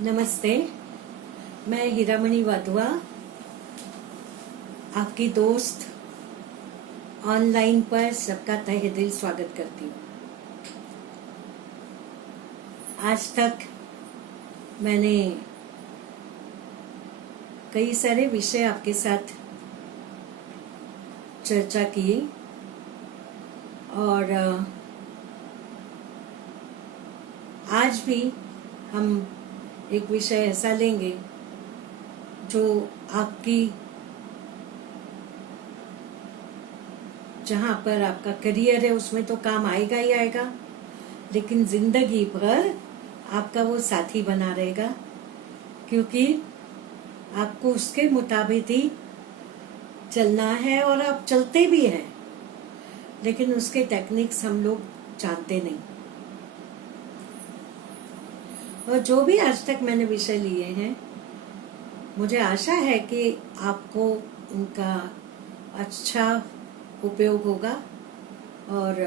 नमस्ते। मैं हीरामणि वाधवा, आपकी दोस्त, ऑनलाइन पर सबका तहे दिल स्वागत करती हूँ। आज तक मैंने कई सारे विषय आपके साथ चर्चा की और आज भी हम एक विषय ऐसा लेंगे जो आपकी जहाँ पर आपका करियर है उसमें तो काम आएगा ही आएगा, लेकिन जिंदगी भर आपका वो साथी बना रहेगा, क्योंकि आपको उसके मुताबिक ही चलना है और आप चलते भी हैं, लेकिन उसके टेक्निक्स हम लोग जानते नहीं। और जो भी आज तक मैंने विषय लिए हैं, मुझे आशा है कि आपको उनका अच्छा उपयोग होगा और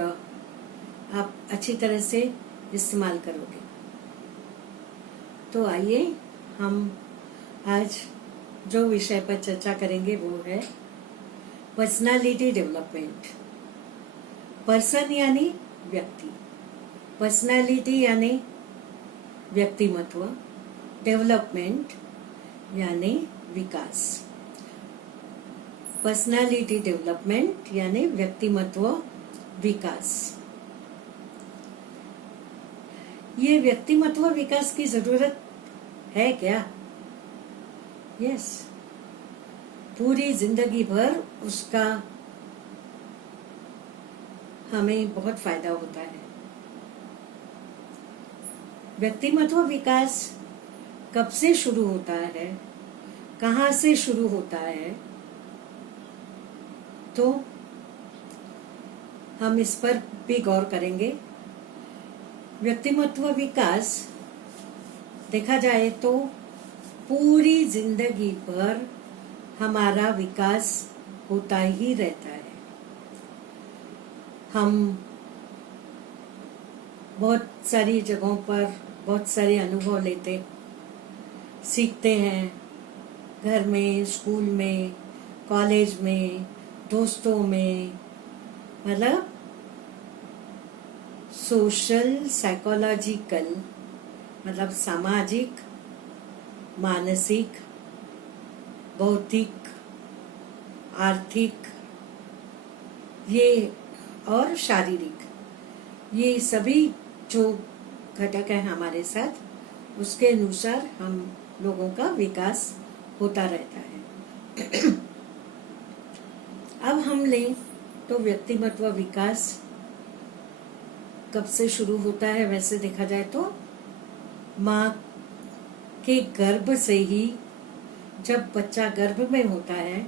आप अच्छी तरह से इस्तेमाल करोगे। तो आइए हम आज जो विषय पर चर्चा करेंगे वो है पर्सनालिटी डेवलपमेंट। पर्सन यानी व्यक्ति, पर्सनालिटी यानी व्यक्तिमत्व, डेवलपमेंट यानी विकास। पर्सनालिटी डेवलपमेंट यानी व्यक्तिमत्व विकास। ये व्यक्तिमत्व विकास की जरूरत है क्या? यस, पूरी जिंदगी भर उसका हमें बहुत फायदा होता है। व्यक्तिमत्व विकास कब से शुरू होता है, कहाँ से शुरू होता है, तो हम इस पर भी गौर करेंगे। व्यक्तिमत्व विकास देखा जाए तो पूरी जिंदगी भर हमारा विकास होता ही रहता है। हम बहुत सारी जगहों पर बहुत सारे अनुभव लेते सीखते हैं, घर में, स्कूल में, कॉलेज में, दोस्तों में, मतलब सोशल साइकोलॉजिकल, मतलब सामाजिक, मानसिक, भौतिक, आर्थिक, ये और शारीरिक, ये सभी जो घटक है हमारे साथ, उसके अनुसार हम लोगों का विकास होता रहता है। अब हम लें तो व्यक्तिमत्व विकास कब से शुरू होता है? वैसे देखा जाए तो माँ के गर्भ से ही, जब बच्चा गर्भ में होता है,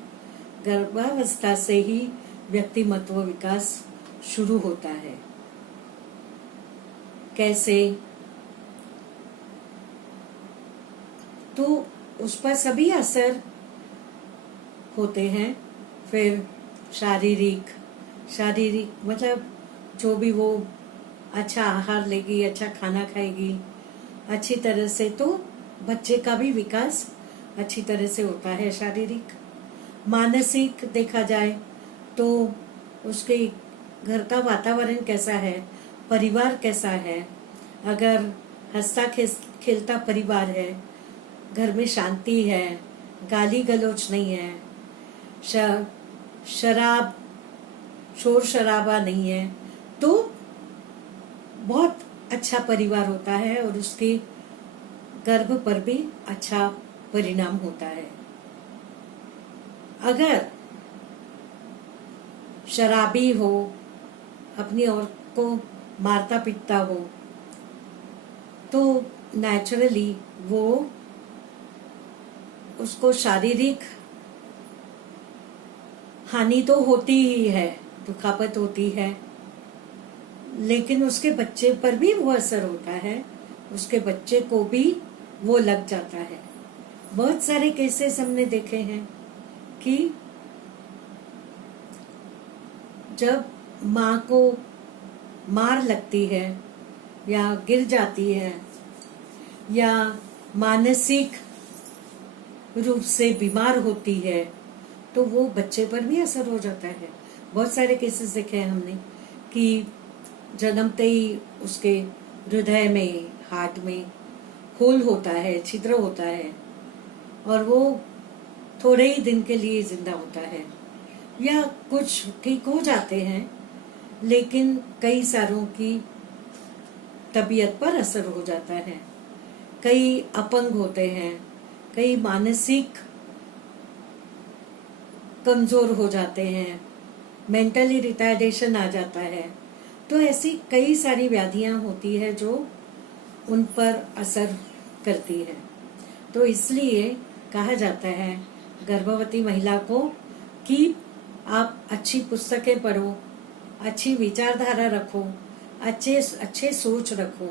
गर्भावस्था से ही व्यक्तिमत्व विकास शुरू होता है। कैसे? तो उस पर सभी असर होते हैं। फिर शारीरिक मतलब जो भी वो अच्छा आहार लेगी, अच्छा खाना खाएगी अच्छी तरह से, तो बच्चे का भी विकास अच्छी तरह से होता है। शारीरिक, मानसिक देखा जाए तो उसके घर का वातावरण कैसा है, परिवार कैसा है। अगर हंसता खेलता परिवार है, घर में शांति है, गाली गलौज नहीं है, शराब शोर शराबा नहीं है, तो बहुत अच्छा परिवार होता है और उसके गर्भ पर भी अच्छा परिणाम होता है। अगर शराबी हो, अपनी औरत को मारता पीटता हो, तो नेचुरली वो उसको शारीरिक हानि तो होती ही है, दुखापत होती है, लेकिन उसके बच्चे पर भी वो असर होता है, उसके बच्चे को भी वो लग जाता है। बहुत सारे केसेस हमने देखे हैं कि जब माँ को मार लगती है या गिर जाती है या मानसिक रूप से बीमार होती है तो वो बच्चे पर भी असर हो जाता है। बहुत सारे केसेस देखे हैं हमने कि जन्मते ही उसके हृदय में, हार्ट में होल होता है, छिद्र होता है और वो थोड़े ही दिन के लिए जिंदा होता है, या कुछ ठीक हो जाते हैं लेकिन कई सालों की तबीयत पर असर हो जाता है। कई अपंग होते हैं, कई मानसिक कमजोर हो जाते हैं, मेंटली रिटार्डेशन आ जाता है। तो ऐसी कई सारी व्याधियां होती है जो उन पर असर करती है। तो इसलिए कहा जाता है गर्भवती महिला को कि आप अच्छी पुस्तकें पढ़ो, अच्छी विचारधारा रखो, अच्छे सोच रखो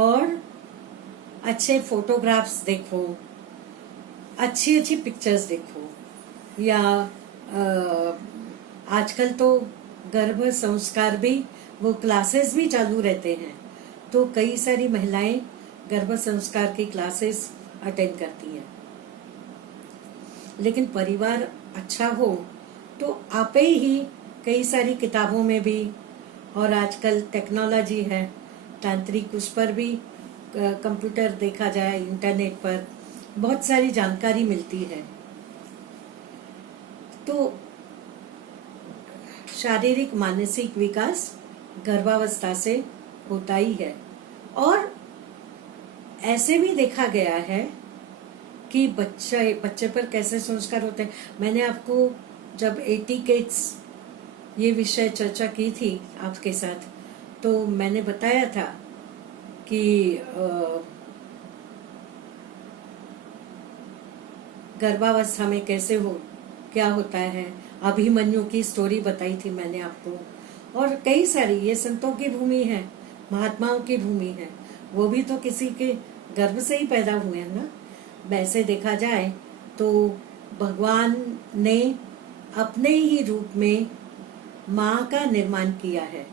और अच्छे फोटोग्राफ्स देखो, अच्छी अच्छी पिक्चर्स देखो। या आजकल तो गर्भ संस्कार भी, वो क्लासेस भी चालू रहते हैं, तो कई सारी महिलाएं गर्भ संस्कार की क्लासेस अटेंड करती हैं। लेकिन परिवार अच्छा हो तो आपे ही कई सारी किताबों में भी, और आजकल टेक्नोलॉजी है तांत्रिक, उस पर भी कंप्यूटर देखा जाए, इंटरनेट पर बहुत सारी जानकारी मिलती है। तो शारीरिक मानसिक विकास गर्भावस्था से होता ही है। और ऐसे भी देखा गया है कि बच्चे पर कैसे संस्कार होते हैं। मैंने आपको जब एटिकेट्स ये विषय चर्चा की थी आपके साथ, तो मैंने बताया था कि गर्भावस्था में कैसे हो, क्या होता है। अभिमन्यु की स्टोरी बताई थी मैंने आपको, और कई सारी, ये संतों की भूमि है, महात्माओं की भूमि है, वो भी तो किसी के गर्भ से ही पैदा हुए हैं ना। वैसे देखा जाए तो भगवान ने अपने ही रूप में माँ का निर्माण किया है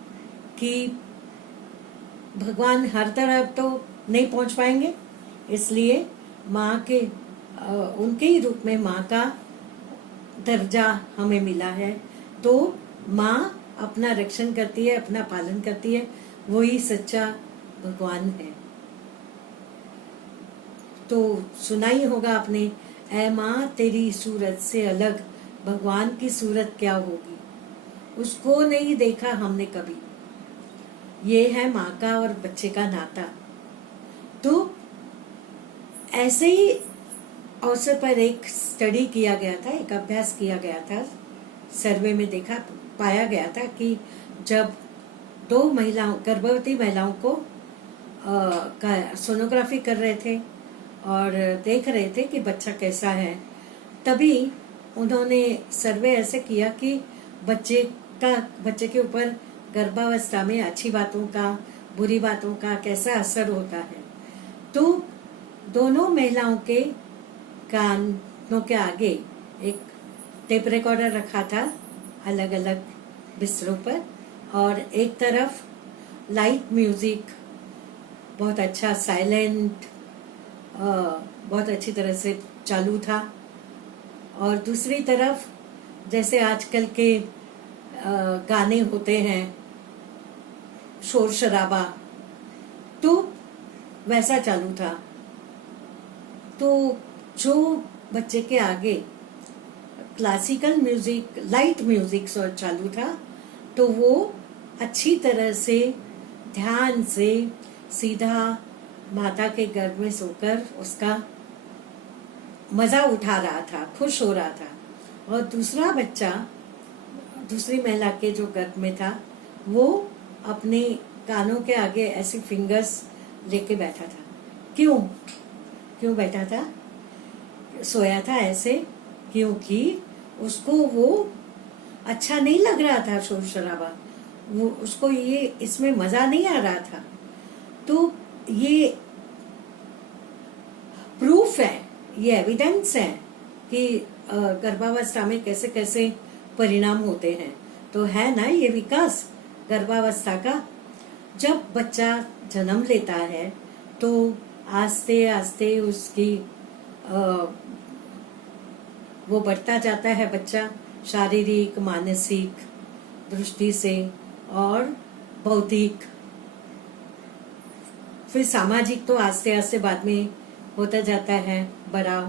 कि भगवान हर तरफ तो नहीं पहुंच पाएंगे, इसलिए माँ के उनके ही रूप में माँ का दर्जा हमें मिला है। तो माँ अपना रक्षण करती है, अपना पालन करती है, वही सच्चा भगवान है। तो सुना ही होगा आपने, ऐ माँ तेरी सूरत से अलग भगवान की सूरत क्या होगी, उसको नहीं देखा हमने कभी। ये है माँ का और बच्चे का नाता। तो ऐसे ही अवसर पर एक स्टडी किया गया था, एक अभ्यास किया गया था, सर्वे में पाया गया था कि जब दो गर्भवती महिलाओं को सोनोग्राफी कर रहे थे और देख रहे थे कि बच्चा कैसा है, तभी उन्होंने सर्वे ऐसे किया कि बच्चे के ऊपर गर्भावस्था में अच्छी बातों का, बुरी बातों का कैसा असर होता है। तो दोनों महिलाओं के कानों के आगे एक टेप रिकॉर्डर रखा था अलग अलग बिस्तरों पर, और एक तरफ लाइट म्यूजिक बहुत अच्छा साइलेंट बहुत अच्छी तरह से चालू था, और दूसरी तरफ जैसे आजकल के गाने होते हैं, शोर शराबा, तो वैसा चालू था। तो जो बच्चे के आगे क्लासिकल म्यूजिक, लाइट म्यूजिक चालू था, तो वो अच्छी तरह से ध्यान से सीधा माता के गर्भ में सोकर उसका मजा उठा रहा था, खुश हो रहा था। और दूसरा बच्चा दूसरी महिला के जो गर्भ में था, वो अपने कानों के आगे ऐसे फिंगर्स लेके बैठा था। क्यों बैठा था, सोया था ऐसे? क्योंकि उसको वो अच्छा नहीं लग रहा था शोर शराबा, वो उसको ये इसमें मजा नहीं आ रहा था। तो ये प्रूफ है, ये एविडेंस है कि गर्भावस्था में कैसे कैसे परिणाम होते हैं। तो है ना ये विकास गर्भावस्था का। जब बच्चा जन्म लेता है तो आस्ते आस्ते उसकी वो बढ़ता जाता है बच्चा, शारीरिक मानसिक दृष्टि से और बौद्धिक। फिर सामाजिक तो आस्ते आस्ते बाद में होता जाता है बड़ा।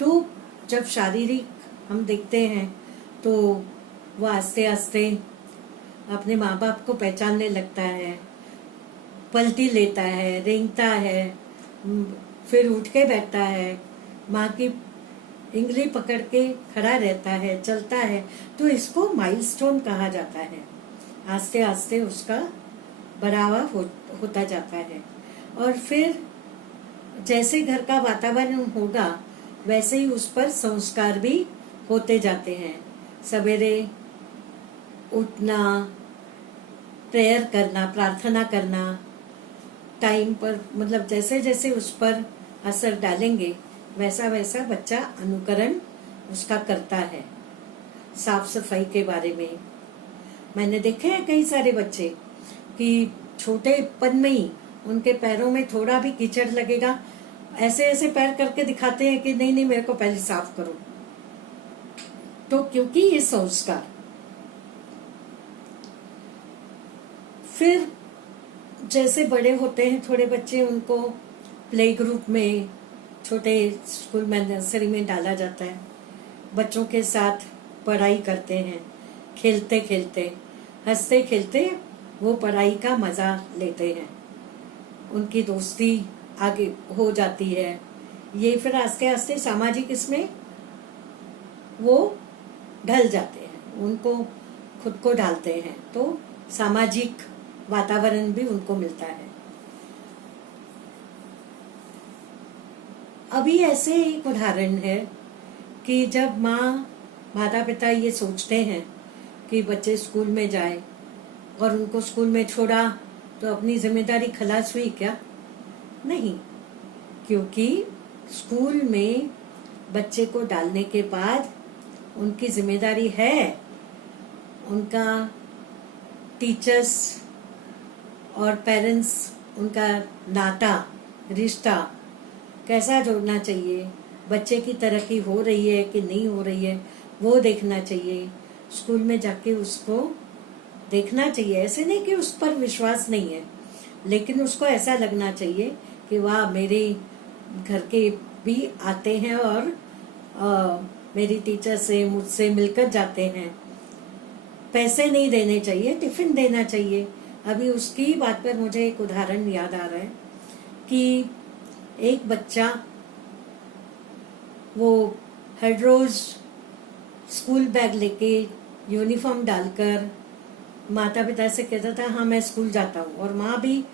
तो जब शारीरिक हम देखते हैं तो वो आस्ते आस्ते अपने माँ बाप को पहचानने लगता है, पलटी लेता है, रेंगता है, फिर उठ के बैठता है, माँ की इंगली पकड़ के खड़ा रहता है, चलता है। तो इसको माइलस्टोन कहा जाता है। आस्ते आस्ते उसका बढ़ावा होता जाता है। और फिर जैसे घर का वातावरण होगा वैसे ही उस पर संस्कार भी होते जाते हैं। सवेरे उठना, प्रेयर करना, प्रार्थना करना टाइम पर, मतलब जैसे जैसे उस पर असर डालेंगे वैसा वैसा बच्चा अनुकरण उसका करता है। साफ सफाई के बारे में मैंने देखे हैं कई सारे बच्चे कि छोटेपन में ही उनके पैरों में थोड़ा भी कीचड़ लगेगा, ऐसे ऐसे पैर करके दिखाते हैं कि नहीं नहीं मेरे को पहले साफ करो। तो क्योंकि ये संस्कार। फिर जैसे बड़े होते हैं थोड़े बच्चे, उनको प्ले ग्रुप में, छोटे स्कूल में, नर्सरी में डाला जाता है। बच्चों के साथ पढ़ाई करते हैं, खेलते खेलते, हंसते खेलते वो पढ़ाई का मजा लेते हैं, उनकी दोस्ती आगे हो जाती है। ये फिर आस्ते आस्ते सामाजिक इसमें वो ढल जाते हैं, उनको खुद को डालते हैं, तो सामाजिक वातावरण भी उनको मिलता है। अभी ऐसे एक उदाहरण है कि जब माता पिता ये सोचते हैं कि बच्चे स्कूल में जाए और उनको स्कूल में छोड़ा तो अपनी जिम्मेदारी खलास हुई क्या? नहीं, क्योंकि स्कूल में बच्चे को डालने के बाद उनकी जिम्मेदारी है उनका टीचर्स और पेरेंट्स, उनका नाता, रिश्ता कैसा जोड़ना चाहिए, बच्चे की तरक्की हो रही है कि नहीं हो रही है वो देखना चाहिए। स्कूल में जाके उसको देखना चाहिए। ऐसे नहीं कि उस पर विश्वास नहीं है, लेकिन उसको ऐसा लगना चाहिए कि वाह मेरे घर के भी आते हैं और मेरी टीचर से मुझसे मिलकर जाते हैं। पैसे नहीं देने चाहिए, टिफिन देना चाहिए। अभी उसकी बात पर मुझे एक उदाहरण याद आ रहा है कि एक बच्चा वो हर रोज स्कूल बैग लेके यूनिफॉर्म डालकर माता पिता से कहता था हाँ मैं स्कूल जाता हूँ, और माँ भी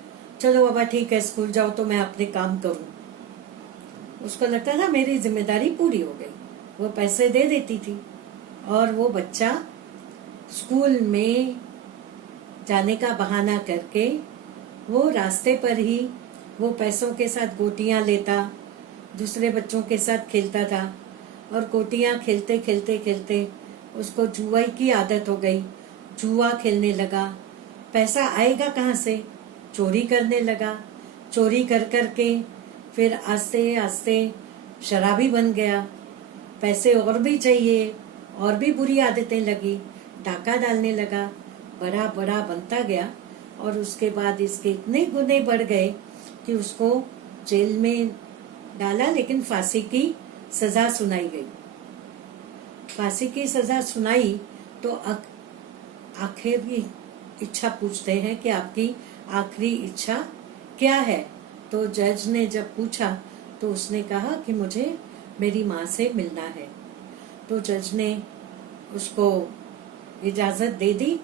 चलो बाबा ठीक है स्कूल जाओ तो मैं अपने काम करूँ। उसको लगता था मेरी जिम्मेदारी पूरी हो गई, वो पैसे दे देती थी। और वो बच्चा स्कूल में जाने का बहाना करके वो रास्ते पर ही वो पैसों के साथ गोटियां लेता, दूसरे बच्चों के साथ खेलता था, और गोटियां खेलते खेलते खेलते उसको जुआ की आदत हो गई। जुआ खेलने लगा, पैसा आएगा कहाँ से, चोरी करने लगा। चोरी कर कर के फिर आस्ते आस्ते शराबी बन गया, पैसे और भी चाहिए, और भी बुरी आदतें लगी, डाका डालने लगा, बड़ा बड़ा बनता गया। और उसके बाद इसके इतने गुने बढ़ गए कि उसको जेल में डाला, लेकिन फांसी की सजा सुनाई गई। फांसी की सजा सुनाई तो आखिरी इच्छा पूछते हैं कि आपकी आखिरी इच्छा क्या है। तो जज ने जब पूछा तो उसने कहा कि मुझे मेरी माँ से मिलना है। तो जज ने उसको इजाजत दे दी।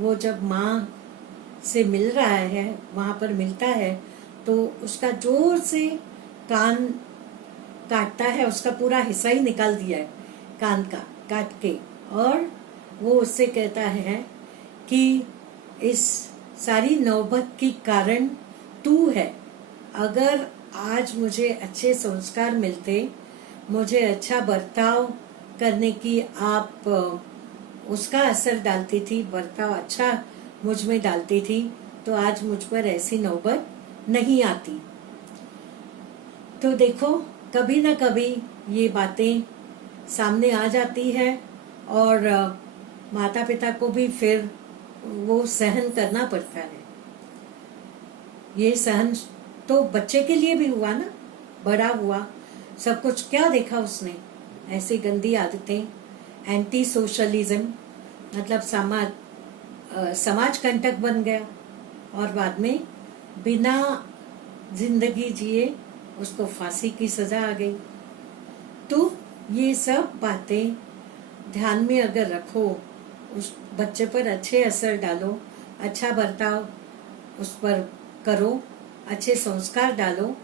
वो जब माँ से मिल रहा है, वहां पर मिलता है, तो उसका जोर से कान काटता है, उसका पूरा हिस्सा ही निकाल दिया है कान का काट के। और वो उससे कहता है कि इस सारी नौबत की कारण तू है। अगर आज मुझे अच्छे संस्कार मिलते, मुझे अच्छा बर्ताव करने की आप उसका असर डालती थी, बर्ताव अच्छा मुझ में डालती थी, तो आज मुझ पर ऐसी नौबत नहीं आती। तो देखो, कभी ना कभी ये बातें सामने आ जाती है और माता पिता को भी फिर वो सहन करना पड़ता है। ये सहन तो बच्चे के लिए भी हुआ ना, बड़ा हुआ, सब कुछ क्या देखा उसने, ऐसी गंदी आदतें, एंटी सोशलिज्म, मतलब समाज कंटक बन गया और बाद में बिना जिंदगी जिए उसको फांसी की सजा आ गई। तो ये सब बातें ध्यान में अगर रखो, उस बच्चे पर अच्छे असर डालो, अच्छा बर्ताव उस पर करो, अच्छे संस्कार डालो,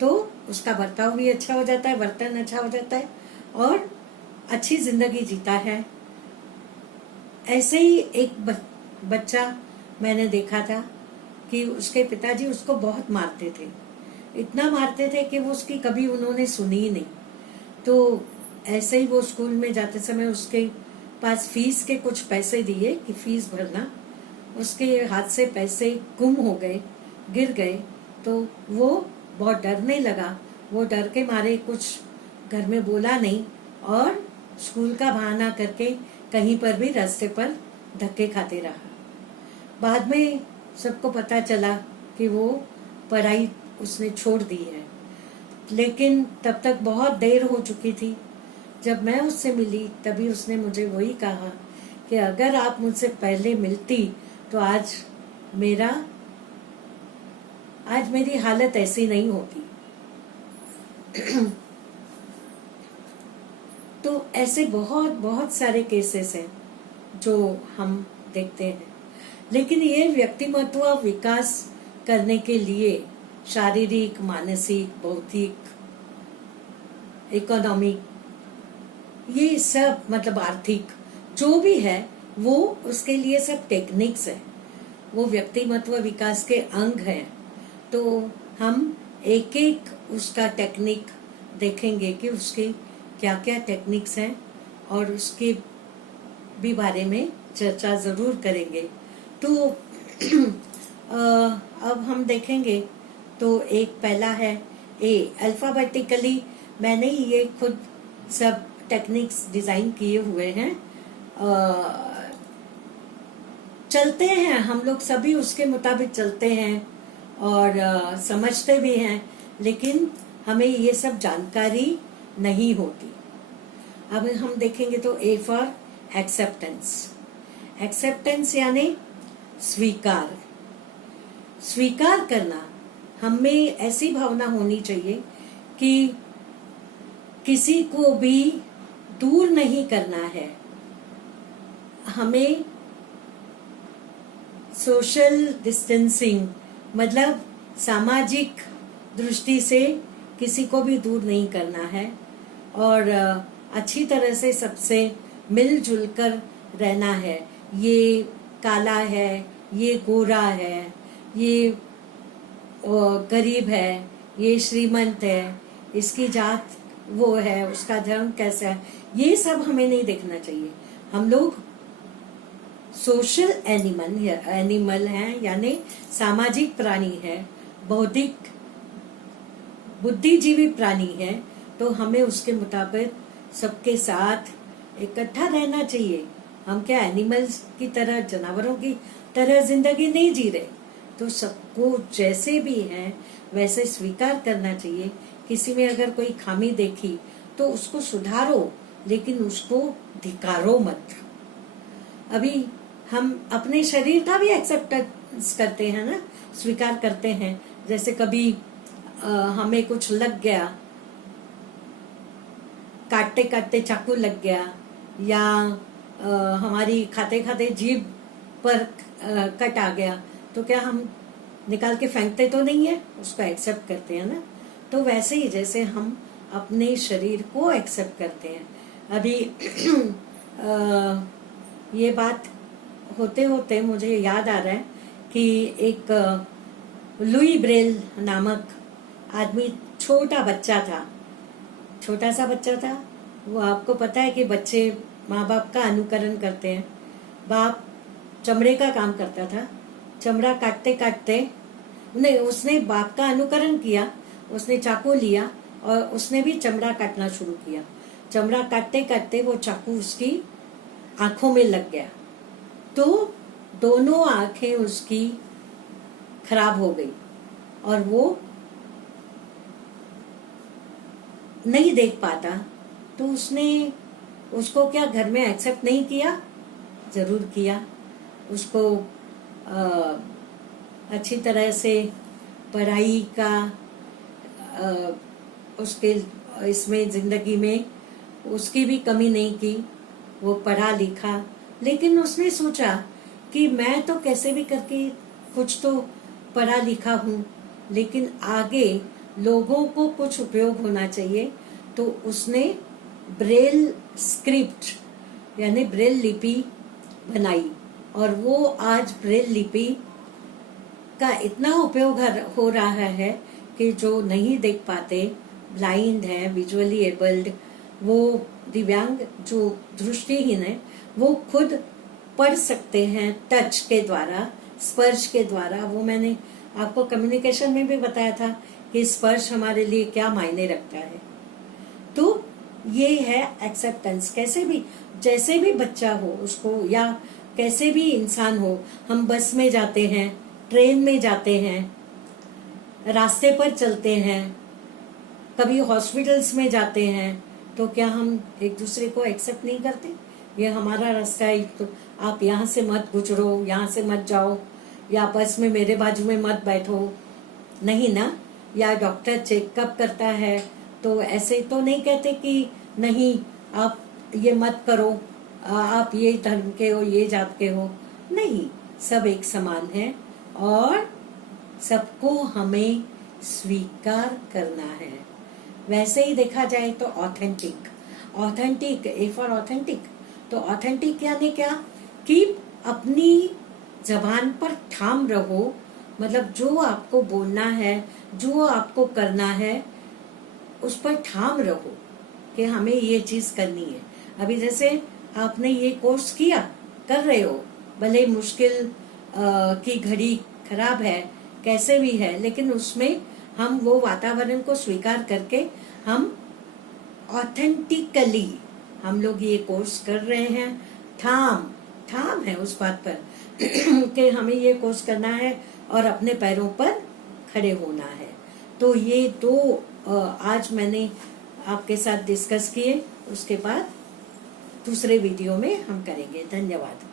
तो उसका बर्ताव भी अच्छा हो जाता है, बर्तन अच्छा हो जाता है और अच्छी जिंदगी जीता है। ऐसे ही एक बच्चा मैंने देखा था कि उसके पिताजी उसको बहुत मारते थे, इतना मारते थे कि वो उसकी कभी उन्होंने सुनी ही नहीं। तो ऐसे ही वो स्कूल में जाते समय उसके पास फीस के कुछ पैसे दिए कि फीस भरना, उसके हाथ से पैसे गुम हो गए, गिर गए। तो वो बहुत डरने लगा, वो डर के मारे कुछ घर में बोला नहीं और स्कूल का बहाना करके कहीं पर भी रास्ते पर धक्के खाते रहा। बाद में सबको पता चला कि वो पढ़ाई उसने छोड़ दी है, लेकिन तब तक बहुत देर हो चुकी थी। जब मैं उससे मिली तभी उसने मुझे वही कहा कि अगर आप मुझसे पहले मिलती तो आज मेरी हालत ऐसी नहीं होती। तो ऐसे बहुत बहुत सारे केसेस हैं जो हम देखते हैं। लेकिन ये व्यक्तिमत्व विकास करने के लिए शारीरिक, मानसिक, बौद्धिक, इकोनॉमिक, ये सब मतलब आर्थिक जो भी है वो उसके लिए सब टेक्निक्स है, वो व्यक्तिमत्व विकास के अंग हैं। तो हम एक एक उसका टेक्निक देखेंगे कि उसके क्या क्या टेक्निक्स हैं और उसके भी बारे में चर्चा जरूर करेंगे। तो अब हम देखेंगे तो एक पहला है ए, अल्फाबेटिकली मैंने ये खुद सब टेक्निक्स डिजाइन किए हुए हैं। चलते हैं हम लोग सभी उसके मुताबिक चलते हैं और समझते भी हैं, लेकिन हमें ये सब जानकारी नहीं होती। अब हम देखेंगे तो ए फॉर एक्सेप्टेंस। एक्सेप्टेंस यानी स्वीकार, स्वीकार करना। हमें ऐसी भावना होनी चाहिए कि किसी को भी दूर नहीं करना है, हमें सोशल डिस्टेंसिंग मतलब सामाजिक दृष्टि से किसी को भी दूर नहीं करना है और अच्छी तरह से सबसे मिलजुल कर रहना है। ये काला है, ये गोरा है, ये गरीब है, ये श्रीमंत है, इसकी जात वो है, उसका धर्म कैसा है, ये सब हमें नहीं देखना चाहिए। हम लोग सोशल एनिमल हैं, यानी सामाजिक प्राणी है, बौद्धिक बुद्धिजीवी प्राणी है। तो हमें उसके मुताबिक सबके साथ इकट्ठा रहना चाहिए। हम क्या एनिमल्स की तरह, जानवरों की तरह जिंदगी नहीं जी रहे। तो सबको जैसे भी हैं वैसे स्वीकार करना चाहिए। किसी में अगर कोई खामी देखी तो उसको सुधारो, लेकिन उसको धिकारो मत। अभी हम अपने शरीर का भी एक्सेप्टेंस करते हैं ना, स्वीकार करते हैं। जैसे कभी हमें कुछ लग गया, काटते काटते चाकू लग गया, या हमारी खाते खाते जीभ पर कट आ गया, तो क्या हम निकाल के फेंकते तो नहीं है, उसको एक्सेप्ट करते हैं ना। तो वैसे ही जैसे हम अपने शरीर को एक्सेप्ट करते हैं। अभी ये बात होते होते मुझे याद आ रहा है कि एक लुई ब्रेल नामक आदमी, छोटा बच्चा था, छोटा सा बच्चा था वो। आपको पता है कि बच्चे माँ बाप का अनुकरण करते हैं। बाप चमड़े का काम करता था, चमड़ा काटते काटते नहीं, उसने बाप का अनुकरण किया उसने चाकू लिया और उसने भी चमड़ा काटना शुरू किया। चमड़ा काटते काटते वो चाकू उसकी आंखों में लग गया, तो दोनों आंखें उसकी खराब हो गई और वो नहीं देख पाता। तो उसको क्या घर में एक्सेप्ट नहीं किया? जरूर किया। उसको अच्छी तरह से पढ़ाई का उसके इसमें जिंदगी में उसकी भी कमी नहीं की। वो पढ़ा लिखा, लेकिन उसने सोचा कि मैं तो कैसे भी करके कुछ तो पढ़ा लिखा हूँ, लेकिन आगे लोगों को कुछ उपयोग होना चाहिए। तो उसने ब्रेल स्क्रिप्ट यानी ब्रेल लिपि बनाई और वो आज ब्रेल लिपि का इतना उपयोग हो रहा है कि जो नहीं देख पाते, ब्लाइंड है, विजुअली एबल्ड, वो दिव्यांग जो दृष्टिहीन है, वो खुद पढ़ सकते हैं टच के द्वारा, स्पर्श के द्वारा। वो मैंने आपको कम्युनिकेशन में भी बताया था कि स्पर्श हमारे लिए क्या मायने रखता है। तो ये है एक्सेप्टेंस। कैसे भी, जैसे भी बच्चा हो उसको, या कैसे भी इंसान हो, हम बस में जाते हैं, ट्रेन में जाते हैं, रास्ते पर चलते हैं, कभी हॉस्पिटल्स में जाते हैं, तो क्या हम एक दूसरे को एक्सेप्ट नहीं करते? ये हमारा रास्ता है, तो आप यहाँ से मत गुजरो, यहाँ से मत जाओ, या बस में मेरे बाजू में मत बैठो, नहीं ना? या डॉक्टर चेकअप करता है तो ऐसे तो नहीं कहते कि नहीं आप ये मत करो, आप ये धर्म के हो, ये जात के हो। नहीं, सब एक समान है और सबको हमें स्वीकार करना है। वैसे ही देखा जाए तो ऑथेंटिक, ए फॉर ऑथेंटिक। तो ऑथेंटिक यानी क्या? कि अपनी जबान पर ठाम रहो, मतलब जो आपको बोलना है, जो आपको करना है, उस पर ठाम रहो कि हमें ये चीज करनी है। अभी जैसे आपने ये कोर्स किया, कर रहे हो, भले मुश्किल की घड़ी खराब है, कैसे भी है, लेकिन उसमें हम वो वातावरण को स्वीकार करके हम ऑथेंटिकली हम लोग ये कोर्स कर रहे हैं। ठाम है उस बात पर कि हमें ये कोर्स करना है और अपने पैरों पर खड़े होना है। तो ये दो आज मैंने आपके साथ डिस्कस किए, उसके बाद दूसरे वीडियो में हम करेंगे। धन्यवाद।